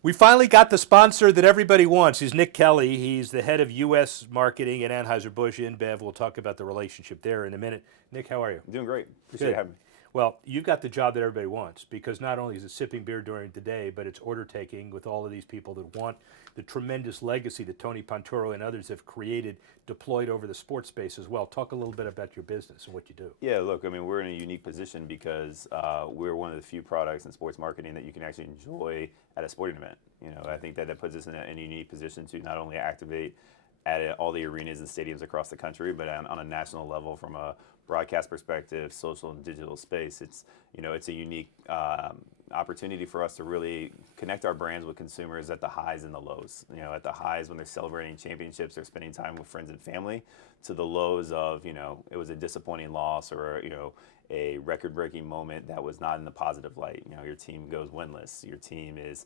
We finally got the sponsor that everybody wants. He's Nick Kelly. He's the head of U.S. marketing at Anheuser-Busch InBev. We'll talk about the relationship there in a minute. Nick, how are you? Doing great. Appreciate Good. having me. Well, you've got the job that everybody wants because not only is it sipping beer during the day, but it's order taking with all of these people that want the tremendous legacy that Tony Pantoro and others have created, deployed over the sports space as well. Talk a little bit about your business and what you do. Yeah, look, I mean, we're in a unique position because we're one of the few products in sports marketing that you can actually enjoy at a sporting event. You know, I think that puts us in a unique position to not only activate at all the arenas and stadiums across the country, but on a national level from a broadcast perspective, social and digital space. It's a unique opportunity for us to really connect our brands with consumers at the highs and the lows. You know, at the highs when they're celebrating championships or spending time with friends and family, to the lows of, it was a disappointing loss or, a record-breaking moment that was not in the positive light. You know, your team goes winless. Your team is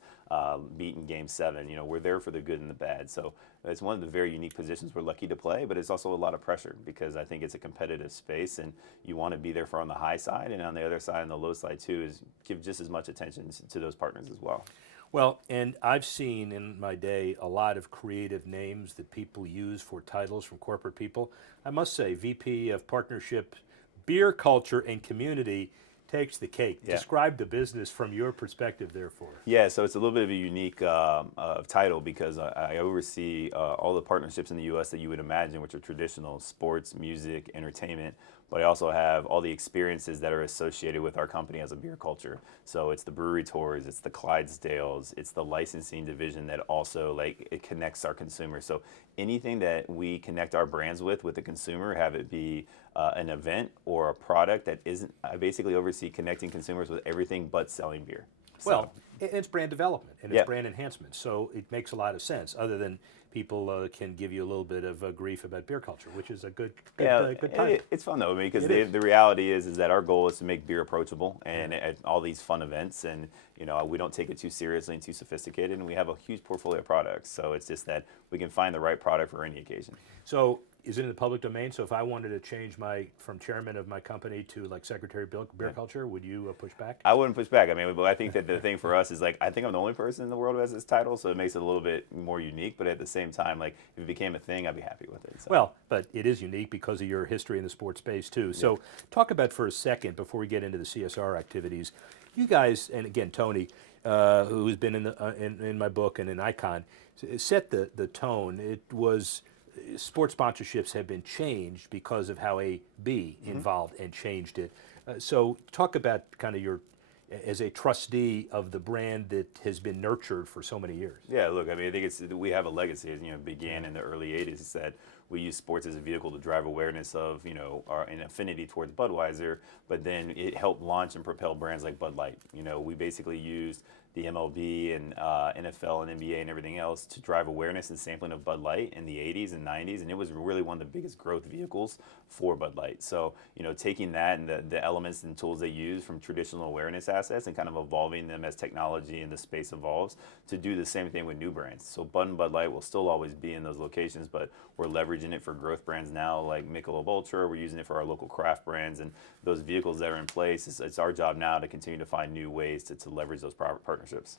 beaten Game 7. You know, we're there for the good and the bad. So it's one of the very unique positions we're lucky to play, but it's also a lot of pressure because I think it's a competitive space and you want to be there for on the high side, and on the other side, on the low side too, is give just as much attention to those partners as well. Well, and I've seen in my day a lot of creative names that people use for titles from corporate people. I must say, VP of Partnership, Beer Culture and Community takes the cake. Yeah. Describe the business from your perspective, therefore. Yeah, so it's a little bit of a unique title because I oversee all the partnerships in the U.S. that you would imagine, which are traditional sports, music, entertainment, but I also have all the experiences that are associated with our company as a beer culture. So it's the brewery tours, it's the Clydesdales, it's the licensing division that also it connects our consumers. So anything that we connect our brands with the consumer, have it be an event or a product that isn't, I basically oversee connecting consumers with everything but selling beer. Well, it's brand development and it's Yeah. brand enhancement, so it makes a lot of sense. Other than people can give you a little bit of grief about beer culture, which is a good time. It's fun though, because It the reality is that our goal is to make beer approachable and at all these fun events, and we don't take it too seriously and too sophisticated, and we have a huge portfolio of products. So it's just that we can find the right product for any occasion. So is it in the public domain? So if I wanted to change from chairman of my company to like secretary of beer culture, would you push back? I wouldn't push back. I mean, but I think that the thing for us is I think I'm the only person in the world who has this title, so it makes it a little bit more unique. But at the same time, if it became a thing, I'd be happy with it. So. Well, but it is unique because of your history in the sports space too. So talk about for a second before we get into the CSR activities. You guys, and again, Tony, who's been in my book and an icon, set the tone. It was. Sports sponsorships have been changed because of how AB involved and changed it. So talk about kind of your, as a trustee of the brand that has been nurtured for so many years. Yeah, look, I mean, I think we have a legacy. It began in the early '80s. It's that we use sports as a vehicle to drive awareness of, our an affinity towards Budweiser, but then it helped launch and propel brands like Bud Light. We basically used the MLB and NFL and NBA and everything else to drive awareness and sampling of Bud Light in the 80s and 90s, and it was really one of the biggest growth vehicles for Bud Light. So, taking that and the elements and tools they use from traditional awareness assets and kind of evolving them as technology and the space evolves to do the same thing with new brands. So Bud and Bud Light will still always be in those locations, but we're leveraging it for growth brands now like Michelob Ultra. We're using it for our local craft brands, and those vehicles that are in place, it's our job now to continue to find new ways to leverage those partnerships.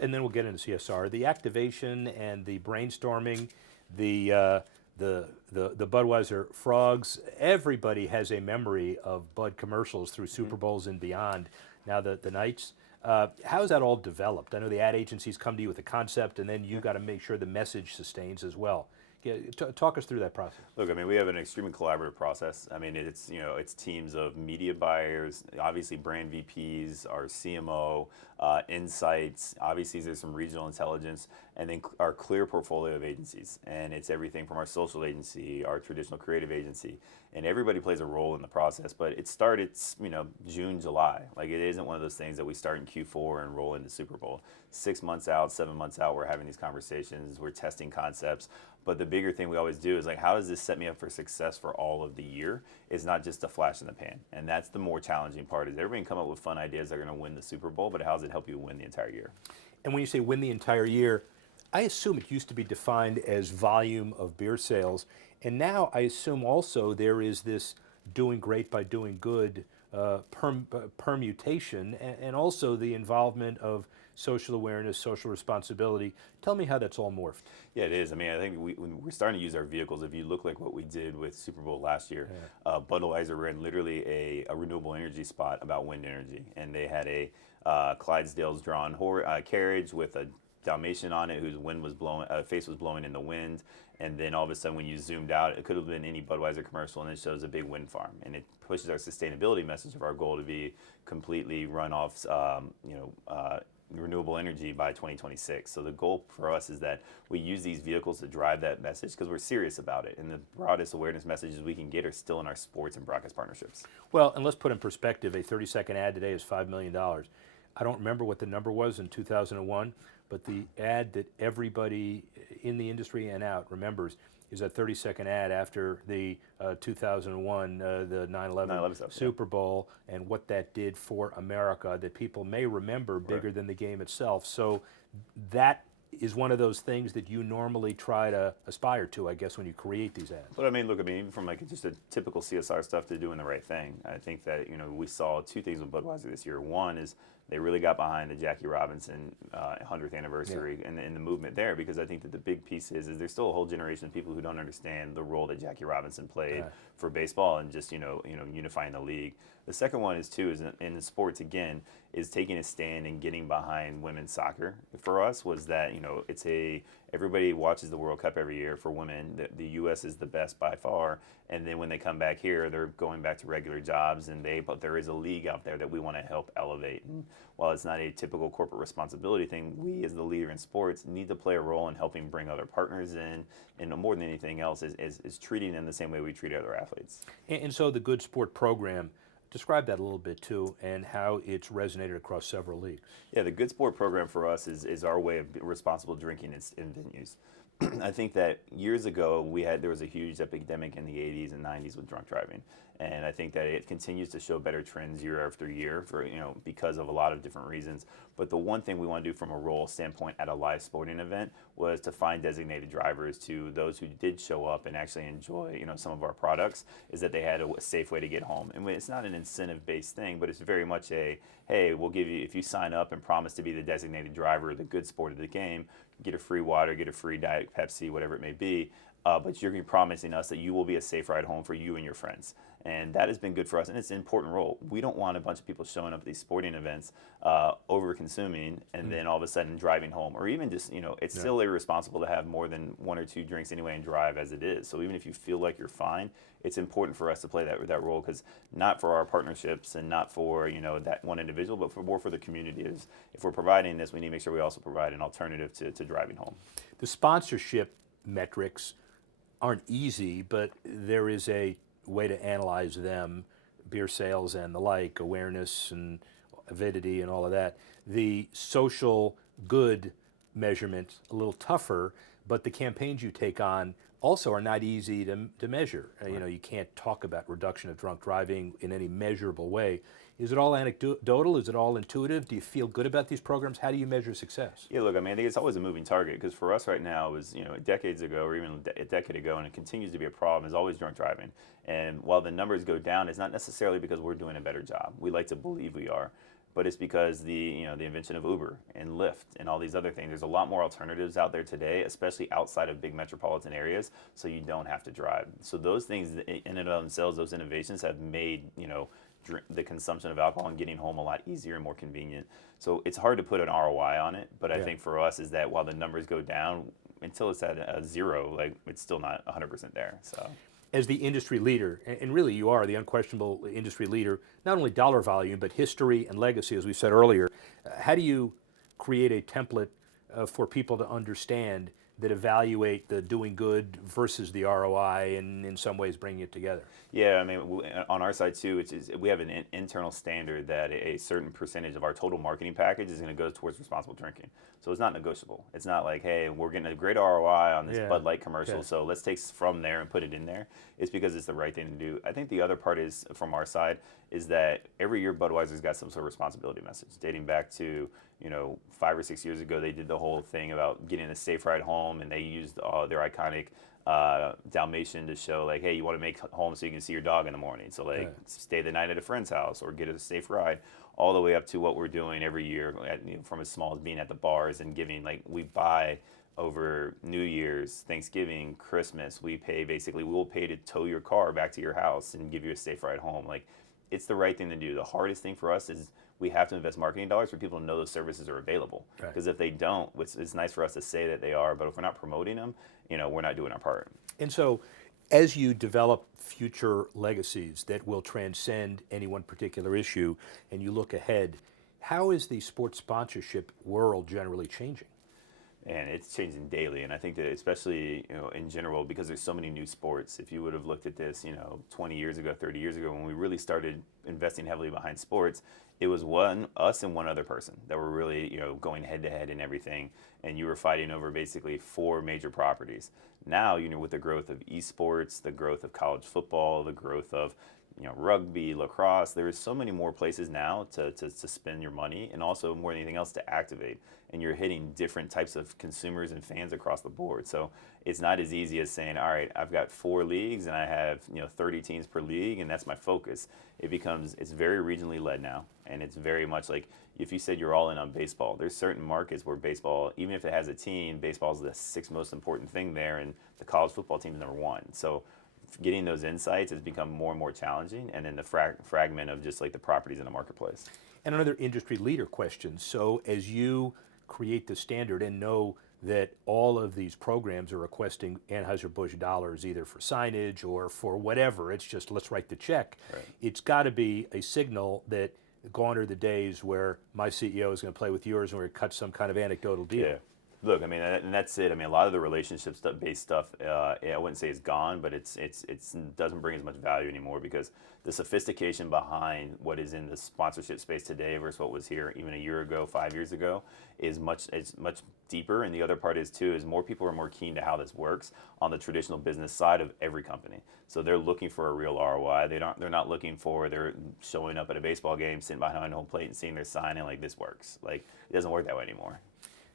And then we'll get into CSR, the activation and the brainstorming, the Budweiser Frogs. Everybody has a memory of Bud commercials through Super Bowls and beyond. Now the Knights. How's that all developed? I know the ad agencies come to you with a concept, and then you got to make sure the message sustains as well. Talk us through that process. Look, I mean, we have an extremely collaborative process. I mean, it's teams of media buyers, obviously brand VPs, our CMO, insights. Obviously, there's some regional intelligence, and then our clear portfolio of agencies. And it's everything from our social agency, our traditional creative agency, and everybody plays a role in the process. But it started, June, July. It isn't one of those things that we start in Q4 and roll into Super Bowl. 6 months out, 7 months out, we're having these conversations. We're testing concepts. But the bigger thing we always do is how does this set me up for success for all of the year? It's not just a flash in the pan. And that's the more challenging part, is everybody can come up with fun ideas that are going to win the Super Bowl, but how does it help you win the entire year? And when you say win the entire year, I assume it used to be defined as volume of beer sales. And now I assume also there is this doing great by doing good permutation, and also the involvement of social awareness, social responsibility. Tell me how that's all morphed. Yeah, it is. I mean, I think we're starting to use our vehicles. If you look like what we did with Super Bowl last year, Budweiser ran literally a renewable energy spot about wind energy, and they had a Clydesdale's drawn carriage with a Dalmatian on it whose wind was blowing, face was blowing in the wind, and then all of a sudden when you zoomed out, it could have been any Budweiser commercial, and it shows a big wind farm, and it pushes our sustainability message of our goal to be completely run off, renewable energy by 2026. So the goal for us is that we use these vehicles to drive that message because we're serious about it, and the broadest awareness messages we can get are still in our sports and broadcast partnerships. Well, and let's put in perspective, a 30-second ad today is $5 million. I don't remember what the number was in 2001, but the ad that everybody in the industry and out remembers is a 30-second ad after the 2001, the 9/11 Super Bowl, and what that did for America that people may remember bigger than the game itself. So that is one of those things that you normally try to aspire to, I guess, when you create these ads. But I mean, look, I mean, even from like just a typical CSR stuff to doing the right thing, I think that, we saw two things with Budweiser this year. One is they really got behind the Jackie Robinson 100th anniversary and the movement there, because I think that the big piece is there's still a whole generation of people who don't understand the role that Jackie Robinson played for baseball and just unifying the league. The second one is in the sports again is taking a stand and getting behind women's soccer. For us was that everybody watches the World Cup every year for women. The U.S. is the best by far, and then when they come back here, they're going back to regular jobs, but there is a league out there that we want to help elevate. And while it's not a typical corporate responsibility thing, we as the leader in sports need to play a role in helping bring other partners in, and more than anything else is treating them the same way we treat other athletes. And so the Good Sport program, describe that a little bit too, and how it's resonated across several leagues. Yeah, the Good Sport program for us is our way of responsible drinking in venues. I think that years ago there was a huge epidemic in the 80s and 90s with drunk driving, and I think that it continues to show better trends year after year because of a lot of different reasons. But the one thing we want to do from a role standpoint at a live sporting event was to find designated drivers to those who did show up and actually enjoy some of our products, is that they had a safe way to get home. And it's not an incentive-based thing, but it's very much hey, we'll give you, if you sign up and promise to be the designated driver, the good sport of the game, get a free water, get a free Diet Pepsi, whatever it may be, but you're promising us that you will be a safe ride home for you and your friends. And that has been good for us, and it's an important role. We don't want a bunch of people showing up at these sporting events, over-consuming, and then all of a sudden driving home. Or even just, it's still irresponsible to have more than one or two drinks anyway and drive as it is. So even if you feel like you're fine, it's important for us to play that role, because not for our partnerships and not for, that one individual, but more for the community. If we're providing this, we need to make sure we also provide an alternative to driving home. The sponsorship metrics aren't easy, but there is a way to analyze them, beer sales and the like, awareness and avidity and all of that. The social good measurement, a little tougher, but the campaigns you take on also are not easy to measure. Right. You can't talk about reduction of drunk driving in any measurable way. Is it all anecdotal? Is it all intuitive? Do you feel good about these programs? How do you measure success? Yeah, look, I mean, I think it's always a moving target, because for us right now, it was, decades ago or even a decade ago, and it continues to be a problem, is always drunk driving. And while the numbers go down, it's not necessarily because we're doing a better job. We like to believe we are. But it's because the invention of Uber and Lyft and all these other things. There's a lot more alternatives out there today, especially outside of big metropolitan areas, so you don't have to drive. So those things in and of themselves, those innovations have made, the consumption of alcohol and getting home a lot easier and more convenient. So it's hard to put an ROI on it, but I think for us is that while the numbers go down, until it's at a zero, it's still not 100% there. So, as the industry leader, and really you are the unquestionable industry leader, not only dollar volume, but history and legacy, as we said earlier, how do you create a template for people to understand that evaluate the doing good versus the ROI, and in some ways bring it together? Yeah, I mean, on our side too, we have an internal standard that a certain percentage of our total marketing package is going to go towards responsible drinking. So it's not negotiable. It's not like, hey, we're getting a great ROI on this Bud Light commercial, so let's take from there and put it in there. It's because it's the right thing to do. I think the other part is, from our side, is that every year Budweiser's got some sort of responsibility message. Dating back to 5 or 6 years ago, they did the whole thing about getting a safe ride home, and they used their iconic Dalmatian to show like, hey, you want to make home so you can see your dog in the morning. So like, stay the night at a friend's house or get a safe ride, all the way up to what we're doing every year, from as small as being at the bars and giving. Like, we buy over New Year's, Thanksgiving, Christmas. We will pay to tow your car back to your house and give you a safe ride home. Like, it's the right thing to do. The hardest thing for us is we have to invest marketing dollars for people to know those services are available. Because if they don't, it's nice for us to say that they are, but if we're not promoting them, we're not doing our part. And so, as you develop future legacies that will transcend any one particular issue, and you look ahead, how is the sports sponsorship world generally changing? And it's changing daily, and I think that especially in general, because there's so many new sports. If you would have looked at this 20 years ago, 30 years ago, when we really started investing heavily behind sports, it was us and one other person that were really going head to head in everything, and you were fighting over basically 4 major properties. Now, with the growth of esports, the growth of college football, the growth of rugby, lacrosse, there is so many more places now to spend your money, and also more than anything else to activate. And you're hitting different types of consumers and fans across the board. So it's not as easy as saying, all right, I've got 4 leagues and I have 30 teams per league, and that's my focus. It's very regionally led now, and it's very much like if you said you're all in on baseball, there's certain markets where baseball, even if it has a team, baseball is the 6th most important thing there, and the college football team is number 1. So getting those insights has become more and more challenging, and then the fragment of just like the properties in the marketplace. And another industry leader question. So as you create the standard and know that all of these programs are requesting Anheuser-Busch dollars either for signage or for whatever, it's just let's write the check. It's got to be a signal that gone are the days where my CEO is going to play with yours and we're going to cut some kind of anecdotal deal. Yeah. Look, I mean, and that's it. I mean, a lot of the relationship-based stuff, I wouldn't say is gone, but it doesn't bring as much value anymore, because the sophistication behind what is in the sponsorship space today versus what was here even a year ago, 5 years ago, is much deeper. And the other part is more people are more keen to how this works on the traditional business side of every company. So they're looking for a real ROI. They're not looking for, they're showing up at a baseball game, sitting behind home plate and seeing their sign and like, this works. Like, it doesn't work that way anymore.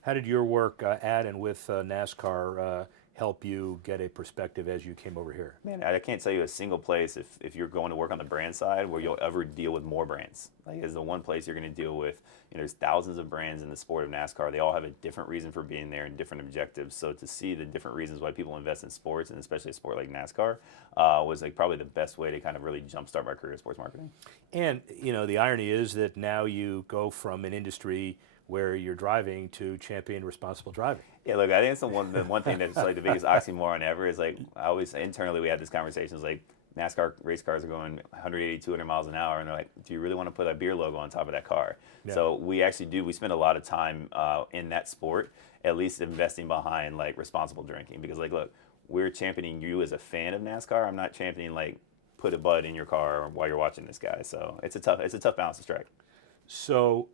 How did your work at and with NASCAR help you get a perspective as you came over here? Man, I can't tell you a single place if you're going to work on the brand side where you'll ever deal with more brands. Like, it's the one place you're going to deal with. There's thousands of brands in the sport of NASCAR. They all have a different reason for being there and different objectives. So to see the different reasons why people invest in sports, and especially a sport like NASCAR, was like probably the best way to kind of really jumpstart my career in sports marketing. And the irony is that now you go from an industry where you're driving to champion responsible driving. Yeah, look, I think it's the one thing that's like the biggest oxymoron ever is like, I always, internally we had this conversation, it's like, NASCAR race cars are going 180, 200 miles an hour, and they're like, do you really want to put a beer logo on top of that car? Yeah. So we actually do, we spend a lot of time in that sport, at least investing behind like responsible drinking, because like, look, we're championing you as a fan of NASCAR. I'm not championing like, put a Bud in your car while you're watching this guy. So it's a tough balance to strike. So,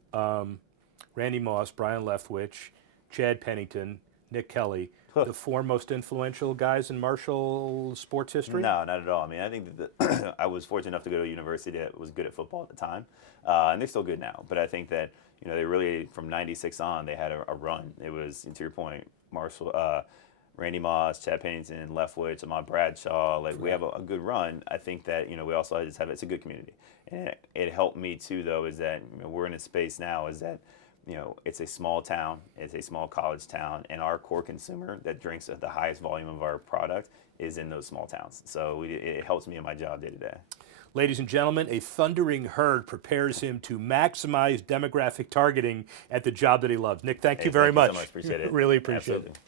Randy Moss, Brian Leftwich, Chad Pennington, Nick Kelly, the 4 most influential guys in Marshall sports history? No, not at all. I mean, I think that I was fortunate enough to go to a university that was good at football at the time, and they're still good now. But I think that they really, from '96 on, they had a run. It was, to your point, Marshall, Randy Moss, Chad Pennington, Leftwich, Ahmad Bradshaw. Like, we have a good run. I think that we also just have, it's a good community, and it helped me too. Though, is that we're in a space now is that. It's a small town, it's a small college town, and our core consumer that drinks at the highest volume of our product is in those small towns. So it helps me in my job day to day. Ladies and gentlemen, a thundering herd prepares him to maximize demographic targeting at the job that he loves. Nick, thank you very much. Thank you so much. Appreciate it. Really appreciate Absolutely. it.